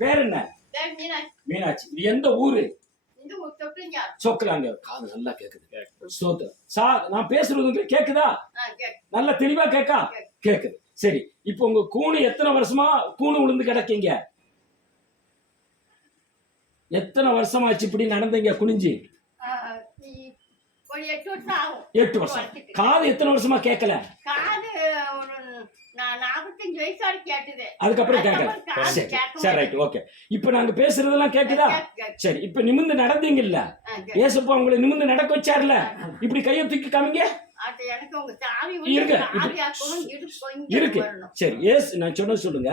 பேர் என்ன? மீனாட்சி. இது எந்த ஊரு? சொக்கலாங்க காது நல்லா கேக்குது. ஸ்தோத்திரம் சா நான் பேசுறது உங்களுக்கு கேக்குதா? நல்லா தெளிவா கேக்கா? கேக்குது. சரி இப்போ உங்க கூணு எத்தனை வருஷமா கூணு விழுந்து கிடக்கீங்க? எத்தனை வருஷமாச்சு இப்படி நடந்தீங்க குனிஞ்சு? எட்டு வருஷம் எட்டு வருஷம். காது எத்தனை வருஷமா கேட்கல காது அதுக்கப்புறம் கேட்கல. சரி கேட்க சரி ரைட் ஓகே இப்போ நாங்க பேசுறதெல்லாம் கேக்கு. சரி இப்போ நிமிந்து நடந்தீங்கல்ல? ஆ, கேக்கு. ஏசப்பா உங்களை நிமிந்து நடக்க வச்சார்ல? இப்படி கையை தூக்கி காமிங்க. சாமி இருக்கு, சரி ஏசு நான் சொன்ன சொல்லுங்க.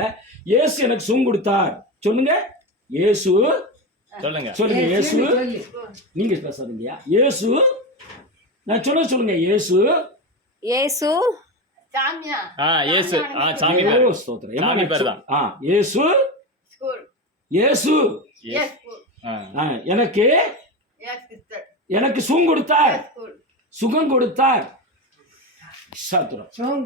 ஏசு எனக்கு கொடுத்தார். சொல்லுங்க. ஏசு சொல்லுங்க. சொல்லுங்க இயேசு சொல்லு. நீங்க பேசாதீங்கயா இயேசு நான் சொல்ல சொல்லுங்க இயேசு இயேசு சாமியா ஆ இயேசு. ஆ சாமி பேர். ஸ்தோத்திரம். சாமி நான் பேர் சொல்- தான். ஆ இயேசு? ஸ்கூல். இயேசு. எனக்கு? எனக்கு சுகம் கொடுத்தார். சுகம் கொடுத்தார்.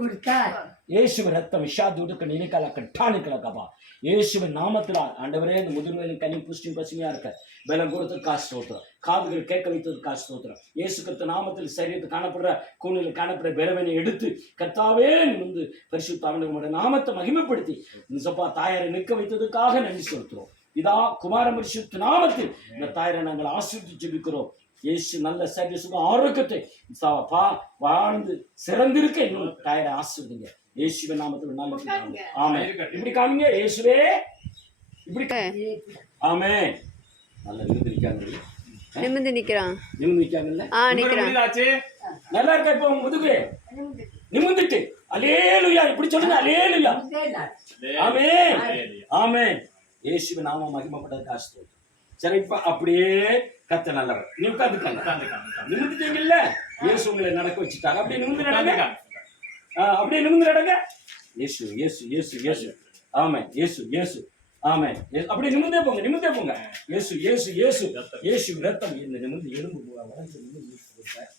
கொடுத்தார் இயேசுவின் ரத்தம் விஷாது உடுக்க நினைக்கல கட்டானுக்கல கபா இயேசுவின் நாமத்தில் ஆண்டவரே இந்த முதுகுவேலின் கனி புஷ்டியும் பசுமையா இருக்க. பலம் கொடுத்தது காசு ஸ்தோத்திரம் காதுகள் கேட்க வைத்தது காசு ஸ்தோத்திரம் இயேசு கிறிஸ்து நாமத்தில் சரீரத்தில் காணப்படுற கூணில் காணப்படுற பலவனை எடுத்து கர்த்தாவே வந்து பரிசுத்தாமனுடைய நாமத்தை மகிமைப்படுத்தி நிசப்பா தாயாரை நிற்க வைத்ததுக்காக நன்றி செலுத்துறோம் இதா குமார பரிசுத்த நாமத்தில் இந்த தாயாரை நாங்கள் ஆசிரித்து ஜெபிக்கிறோம். இயேசு நல்ல சரி சுகம் ஆரோக்கியத்தை பா வாழ்ந்து சிறந்திருக்க இன்னும் தாயாரை ஆசிர்வதிங்க இயேசுவின் நாமத்தில் நல்ல. ஆமென் இப்படி காமிங்க இயேசுவே இப்படி ஆமென் நல்ல நிமிந்திருக்காங்க நிமிந்து நிக்கிறான் நிமிந்திருக்காங்கல்ல ஆ நிக்கிறான் ஆச்சு நல்லா இருக்கா இப்போ உங்க முதுகு நிமிந்துட்டு அலேலுயா இப்படி சொல்லுங்க அலேலுயா ஆமென் ஆமென் இயேசுவின் நாமம் மகிமைப்பட்டது காசு சரி இப்ப அப்படியே கத்த நல்லவர். நீ உட்காந்துக்காங்க நிமிந்துட்டீங்கல்ல இயேசு உங்களை நடக்க வச்சுட்டாங்க அப்படியே நிமிந்து நடங்க. அப்படியே நிமிந்து நடங்க. இயேசு இயேசு இயேசு இயேசு. ஆமென் இயேசு இயேசு. ஆமென். இயே- அப்படியே நிமிந்தே போங்க நிமிந்தே போங்க. இயேசு இயேசு இயேசு. இயேசு ரத்தம். இந்த நிமிந்து எலும்பு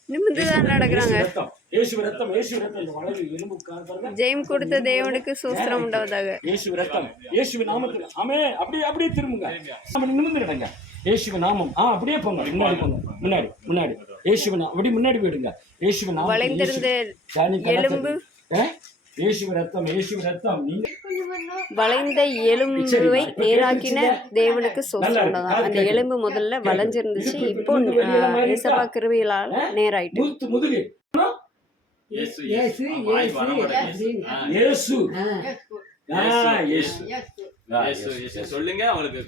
நிமிந்து தான் நடக்கிறாங்க இயேசு ரத்தம். இயேசு ரத்தம் இயேசு இந்த வளைவு எலும்பு கா- பாருங்க. ஜெயம் கொடுத்த தேவனுக்கு சூஸ்திரம் உண்டாவதாக. இயேசு ரத்தம். இயேசுவின் நாமத்தில். ஆமே அப்படியே அப்படியே திரும்புங்க. அப்படி நிமிர்ந்து நடங்க இயேசுவின் நாமம். ஆ அப்படியே போங்க. முன்னாடி போங்க. முன்னாடி முன்னாடி. இயேசுவின் அப்படி முன்னாடி போயிடுங்க. இயேசுவின் நாமத்தில் வளைந்திருந்த இயேசு- எலும்பு. வளைந்த எலும்புவை நேராக்கின தேவனுக்கு உண்டாவதாக அந்த எலும்பு முதல்ல வளைஞ்சிருந்துச்சு. இப்போ ஏசப்பா கிருவியலால் நேராயிட்டு. இயேசு சொல்லுங்க அவங்களுக்கு.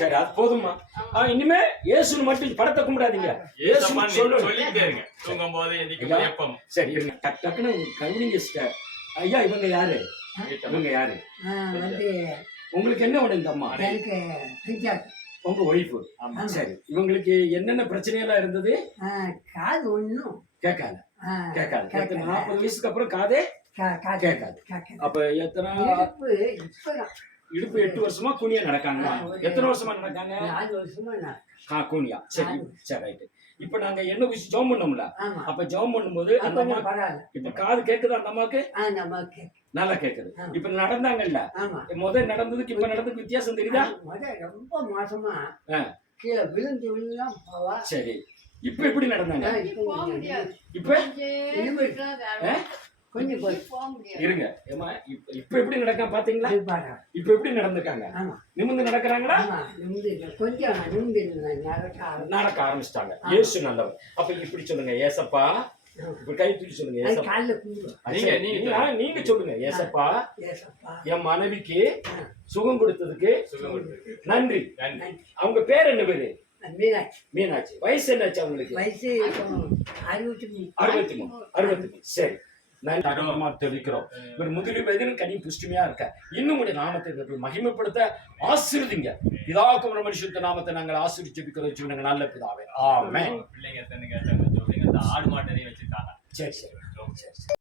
சரி அது போதுமா இனிமே இயேசுன்னு மட்டும் படத்தை கும்பிடாதீங்க. சொல்லிட்டே இருங்க தூங்கும் போது சரி இருங்க. டக் டக்குன்னு கவனிங்க சிஸ்டர். ஐயா இவங்க யாரு? இவங்க யாரு? உங்களுக்கு என்ன வேணும் இந்த அம்மா. உங்க ஒய்ஃபு. ஆமா. சரி இவங்களுக்கு என்னென்ன பிரச்சனையெல்லாம் இருந்தது? காது ஒண்ணும். கேட்காது. கேட்காது. நாற்பது வயசுக்கு அப்புறம் காது கேட்காது. அப்ப எத்தனை இடுப்பு எட்டு வருஷமா குனியா நடக்காங்க. எத்தனை வருஷமா நடக்காங்க? கூனியா. சரி சரி ரைட்டு இப்ப நாங்க என்ன விஷயம் ஜோம் பண்ணோம்ல. அப்ப ஜோம் பண்ணும்போது அந்த அம்மா. இப்ப காது கேக்குதா அந்த அம்மாக்கு? நல்லா கேக்குது. இப்ப நடந்தாங்கல்ல. முதல் நடந்ததுக்கு இப்ப நடந்ததுக்கு வித்தியாசம் தெரியுதா? ரொம்ப மோசமா. கீழே விழுந்து விழுந்துதான் போவா. சரி. இப்ப எப்படி நடந்தாங்க? இப்போ கொஞ்சம். இருங்க. ஏமா இப்ப எப்படி நடக்கா பாத்தீங்களா. இப்ப எப்படி நடந்துக்காங்க? நிமிந்து நடக்கிறாங்களா. கொஞ்சம் நிமிந்து. நடக்க ஆரம்பிச்சு. நடக்க ஆரம்பிச்சிட்டாங்க. இயேசு நல்லவர். அப்ப இப்படி சொல்லுங்க ஏசப்பா. இப்ப கை தூக்கி சொல்லுங்க நீங்க-. நீங்க நீங்க சொல்லுங்க. ஏசப்பா. ஏசப்பா. என் மனைவிக்கு சுகம் கொடுத்ததுக்கு. நன்றி. நன்றி. அவங்க பேர் என்ன பேரு? மீனாட்சி. மீனாட்சி. வயசு என்னாச்சு அவங்களுக்கு? வயசு அறுபத்தி மூணு. அறுபத்தி மூணு. அறுபத்தி மூணு. சரி. நான் அகலமா தெரிவிக்கிறோம். ஒரு முதுகு வயதிலும் கனி புஷ்டிமையா இருக்க இன்னும் உடைய நாமத்தை இவர்கள் மகிமைப்படுத்த ஆசீர்வதிங்க. பிதாக்குமர மனுஷத்த நாமத்தை நாங்கள் ஆசீர்வதிச்சு நாங்கள் நல்ல பிதாவே. ஆமென். பிள்ளைங்க கேட்டாங்க சொல்லுங்க. இந்த ஆடு மாட்டரையும் வச்சிருக்காங்க. சரி சரி. சரி சரி.